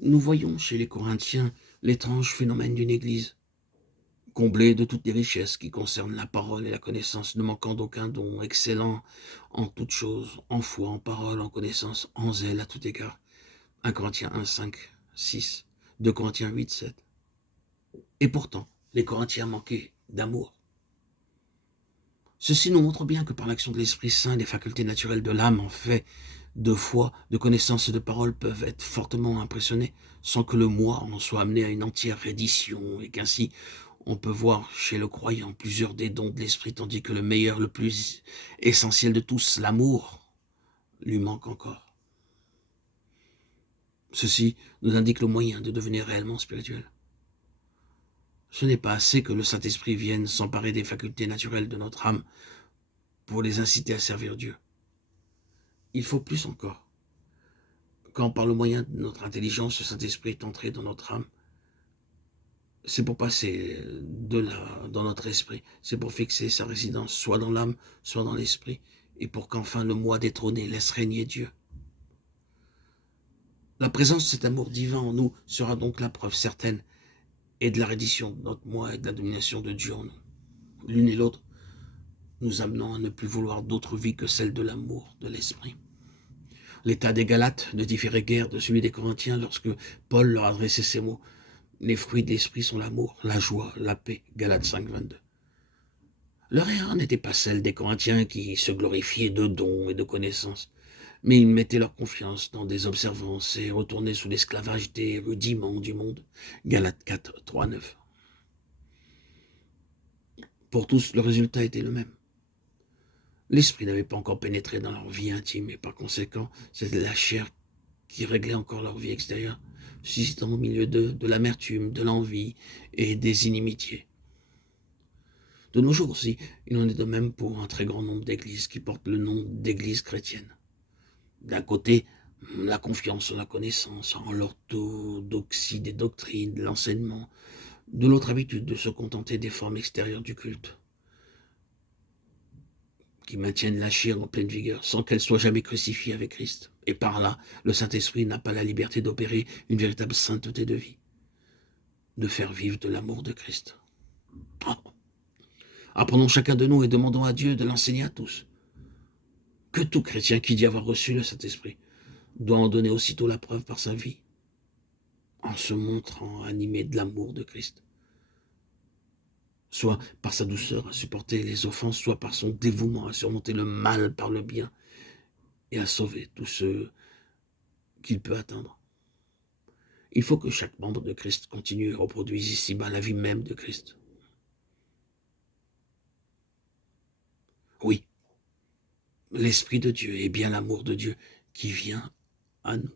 Nous voyons chez les Corinthiens l'étrange phénomène d'une Église, comblée de toutes les richesses qui concernent la parole et la connaissance, ne manquant d'aucun don, excellant en toutes choses, en foi, en parole, en connaissance, en zèle à tout égard. 1 Corinthiens 1, 5, 6, 2 Corinthiens 8, 7. Et pourtant, les Corinthiens manquaient d'amour. Ceci nous montre bien que par l'action de l'Esprit Saint, les facultés naturelles de l'âme en fait de foi, de connaissance et de parole peuvent être fortement impressionnées sans que le moi en soit amené à une entière reddition et qu'ainsi on peut voir chez le croyant plusieurs des dons de l'Esprit tandis que le meilleur, le plus essentiel de tous, l'amour, lui manque encore. Ceci nous indique le moyen de devenir réellement spirituel. Ce n'est pas assez que le Saint-Esprit vienne s'emparer des facultés naturelles de notre âme pour les inciter à servir Dieu. Il faut plus encore. Quand par le moyen de notre intelligence, le Saint-Esprit est entré dans notre âme, c'est pour passer de là dans notre esprit. C'est pour fixer sa résidence soit dans l'âme, soit dans l'esprit, et pour qu'enfin le moi détrôné laisse régner Dieu. La présence de cet amour divin en nous sera donc la preuve certaine et de la reddition de notre moi et de la domination de Dieu en nous. L'une et l'autre nous amenant à ne plus vouloir d'autre vie que celle de l'amour de l'esprit. L'état des Galates ne différait guère de celui des Corinthiens lorsque Paul leur adressait ces mots. Les fruits de l'esprit sont l'amour, la joie, la paix. Galates 5, 22. Leur erreur n'était pas celle des Corinthiens qui se glorifiaient de dons et de connaissances, mais ils mettaient leur confiance dans des observances et retournaient sous l'esclavage des rudiments du monde. Galates 4, 3, 9. Pour tous, le résultat était le même. L'esprit n'avait pas encore pénétré dans leur vie intime et par conséquent, c'était la chair qui réglait encore leur vie extérieure, suscitant au milieu d'eux de l'amertume, de l'envie et des inimitiés. De nos jours aussi, il en est de même pour un très grand nombre d'églises qui portent le nom d'églises chrétiennes. D'un côté, la confiance en la connaissance, en l'orthodoxie des doctrines, de l'enseignement, de l'autre habitude de se contenter des formes extérieures du culte, qui maintiennent la chair en pleine vigueur, sans qu'elle soit jamais crucifiée avec Christ. Et par là, le Saint-Esprit n'a pas la liberté d'opérer une véritable sainteté de vie, de faire vivre de l'amour de Christ. Oh. Apprenons chacun de nous et demandons à Dieu de l'enseigner à tous. Que tout chrétien qui dit avoir reçu le Saint-Esprit doit en donner aussitôt la preuve par sa vie, en se montrant animé de l'amour de Christ, soit par sa douceur à supporter les offenses, soit par son dévouement à surmonter le mal par le bien et à sauver tous ceux qu'il peut atteindre. Il faut que chaque membre de Christ continue et reproduise ici-bas la vie même de Christ. Oui, l'Esprit de Dieu est bien l'amour de Dieu qui vient à nous.